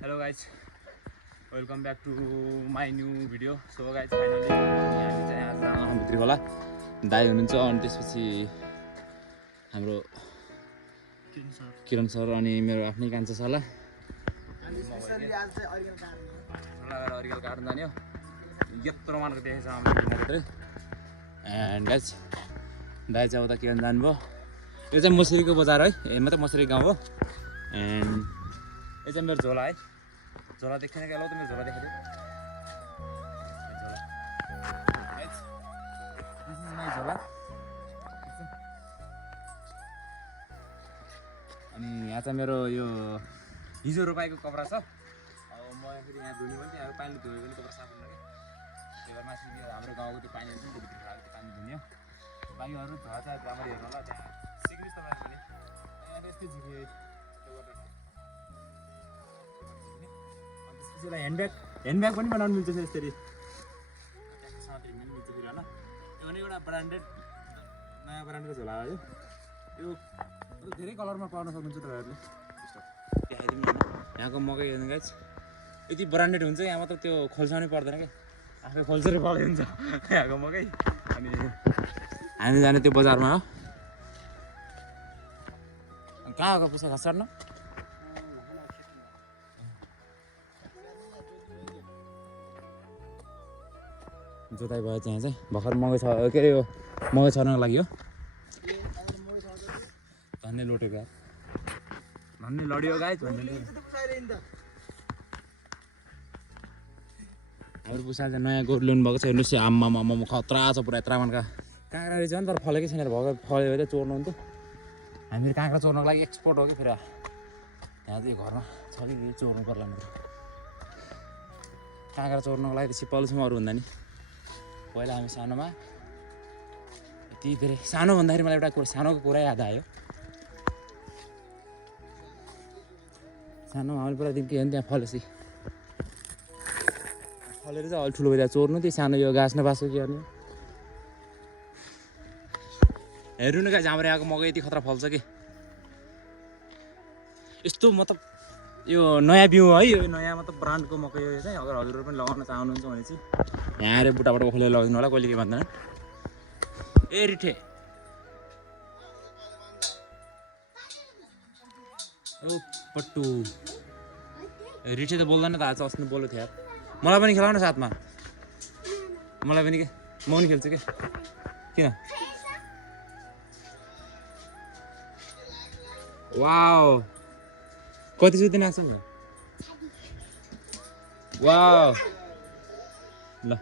Hello guys, welcome back to my new video. So guys, finally हामी चाहिँ आज भित्री होला दाइ हुनुहुन्छ अनि त्यसपछि हाम्रो किरण सर अनि मेरो आफ्नै कान्छा छ होला अनि स्पेशली आज चाहिँ अरिगल काट्न जान्यो यत्रो मानको देखेछ हाम्रो किनरे एन्ड गाइस दाइ चाहिँ उता किरण जानुभयो यो चाहिँ मसरीको बजार है मतलब मसरी गाउँ हो एन्ड यो चाहिँ मेरो झोला है झोला देख्दैन क्या ल त मेरो झोला देखाइदियो झोला अनि यहाँ चाहिँ मेरो यो हिजो रोपाएको कपडा छ अब म फेरि यहाँ धुने पनि अब पानीले धोयो भने कपडा साफ हुन्छ क्या त्यही भएर मासु हाम्रो गाउँको त्यो पानी हुन्छ नि त्यो भित्र खाएको त्यो पानी धुन्यो बाँकी अरू झोला चाहिँ राम्ररी हेर्नु होला त्यहाँ सिक्नुहोस् तपाईँहरू पनि यहाँ यस्तै झिके ह्यान्डब्याग पनि बनाउनु मिल्छ यसरी साथ हिँड्नु पनि मिल्छ फेरि होला यो पनि एउटा ब्रान्डेड नयाँ ब्रान्डको झोला हो यो धेरै कलरमा पाउन सक्नुहुन्छ तपाईँहरूले देखाइदिनु होइन यहाँको मकै हेर्नु गाइस यति ब्रान्डेड हुन्छ यहाँ मात्र त्यो खोल्साउनै पर्दैन क्या आफै खोल्सेर पकाइ हुन्छ यहाँको मकै अनि हामी जाने त्यो बजारमा हो कहाँ आएको पुसा घाँस काट्न जोताइ भयो त्यहाँ चाहिँ भर्खर मकै छ के अरे यो मकै छर्नको लागि हो धन्ने लोटेको धन्ने लड्यो गाई हाम्रो पुसा चाहिँ नयाँ गोरु ल्याउनु भएको छ हेर्नुहोस् आम्मा खतरा छ पुरा यत्रा मानका काँक्रा रहेछ नि तर फलेकै छैन भर्खर फल्यो भने चोर्नु नि त हामीहरू काँक्रा चोर्नको लागि एक्सपोर्ट हो कि फेरि यहाँ चाहिँ घरमा छ कि चोर्नु पर्ला मेरो काँक्रा चोर्नको लागि त्यसै पल्समा अरू हुँदा नि पहिला हामी सानोमा यति धेरै सानो भन्दाखेरि मलाई एउटा सानोको कुरा याद आयो सानोमा हामीले पुरा दिन के भने त्यहाँ फलेसी फलेर चाहिँ अलि ठुलो भइदिएर चोर्नु त्यही सानो यो घाँस न बाँसको के गर्ने हेर्नु न गाइस हाम्रो यहाँको मकै यति खतरा फल्छ कि यस्तो मतलब यो नयाँ बिउ है यो नयाँ मतलब ब्रान्डको मकै यो चाहिँ अगर हजुरहरू पनि लगाउन चाहनुहुन्छ भने चाहिँ यहाँ आएर बुट्टाबाट खोलेर लगाइदिनु होला कहिले के भन्दैन ए रिठे ओ पट्टु रिठे त बोल्दैन त आज अस्ति बोल्नु थियो यार मलाई पनि खेलाउन साथमा मलाई पनि के म पनि खेल्छु क्या किन वाउ कति सुति नाच्छ नि वाउ ल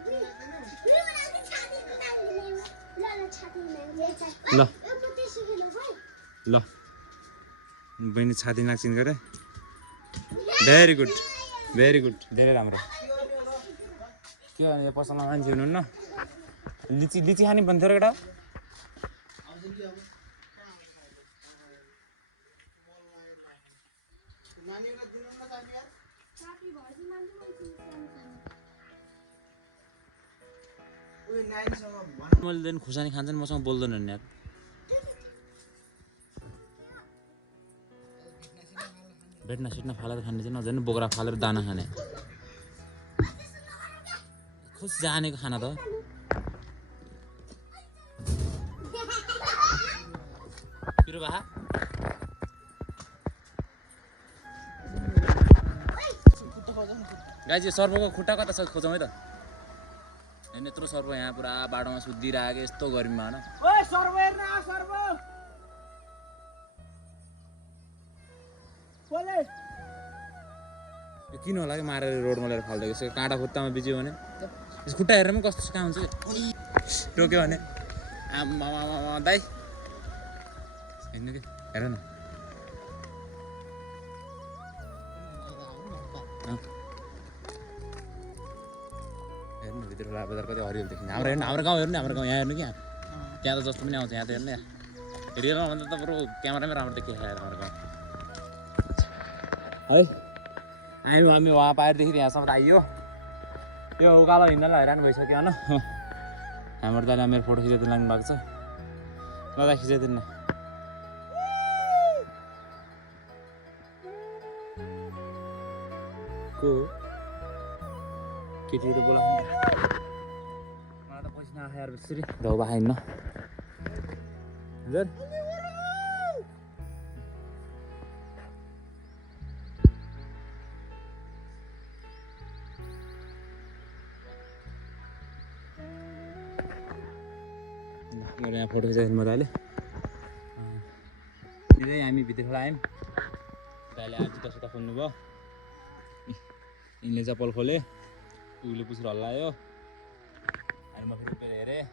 ल ल बहिनी छाती नाच्ने गरे भेरी गुड धेरै राम्रो के भने पसलमा मान्छे हुनुहुन्न लिची खाने भन्थ्यो र केटा मैले खुर्सानी खान्छन् मसँग बोल्दैनन् यार भेट्ना सिट्ना फालेर खाने चाहिँ नजाने बोक्रा फालेर दाना खाने खुस जानेको खाना त पिरो बाहा गाइस यो सर्पको खुट्टा कता छ खोजौँ है त होइन यत्रो सर्प यहाँ पुरा बाटोमा सुत्दिरहेको यस्तो गर्मीमा होइन यो किन होला कि मारेर रोडमा लिएर फाल्दिएको यसको काँटा खुट्टामा बिज्यो भने यस खुट्टा हेरेर पनि कस्तो कहाँ हुन्छ टोक्यो भने आम्मा दाइ हेर्नु कि हेर न हेर्नु भित्र बजार कति हरियो देखिन्छ हाम्रो गाउँ हेर्नु हाम्रो गाउँ यहाँ हेर्नु क्या त्यहाँ त जस्तो पनि आउँछ यहाँ त हेर्नु यहाँ रियल भन्दा त बरु क्यामेरामै राम्रो देखिन्छ हाम्रो गाउँ है हामी वहाँ पाएरदेखि यहाँसम्म त आइयो यो उकालो हिँड्नलाई हैरान भइसक्यो होइन हाम्रो दाइले मेरो फोटो खिचिदिनु लाग्नु भएको छ ल खिचाइदिनु न को केटीहरू बोलाउनु मलाई त पैसा नआएर त्यसरी धौबा खाइन्न हजुर मेरो यहाँ फोटो खिचाइदिनु मजाले धेरै हामी भित्रबाट आयौँ दाइले आज जुत्ता सुत्ता खोल्नु भयो यिनले चप्पल खोले उहिले पुछेर हल्लायो अनि म फेरि हेरेँ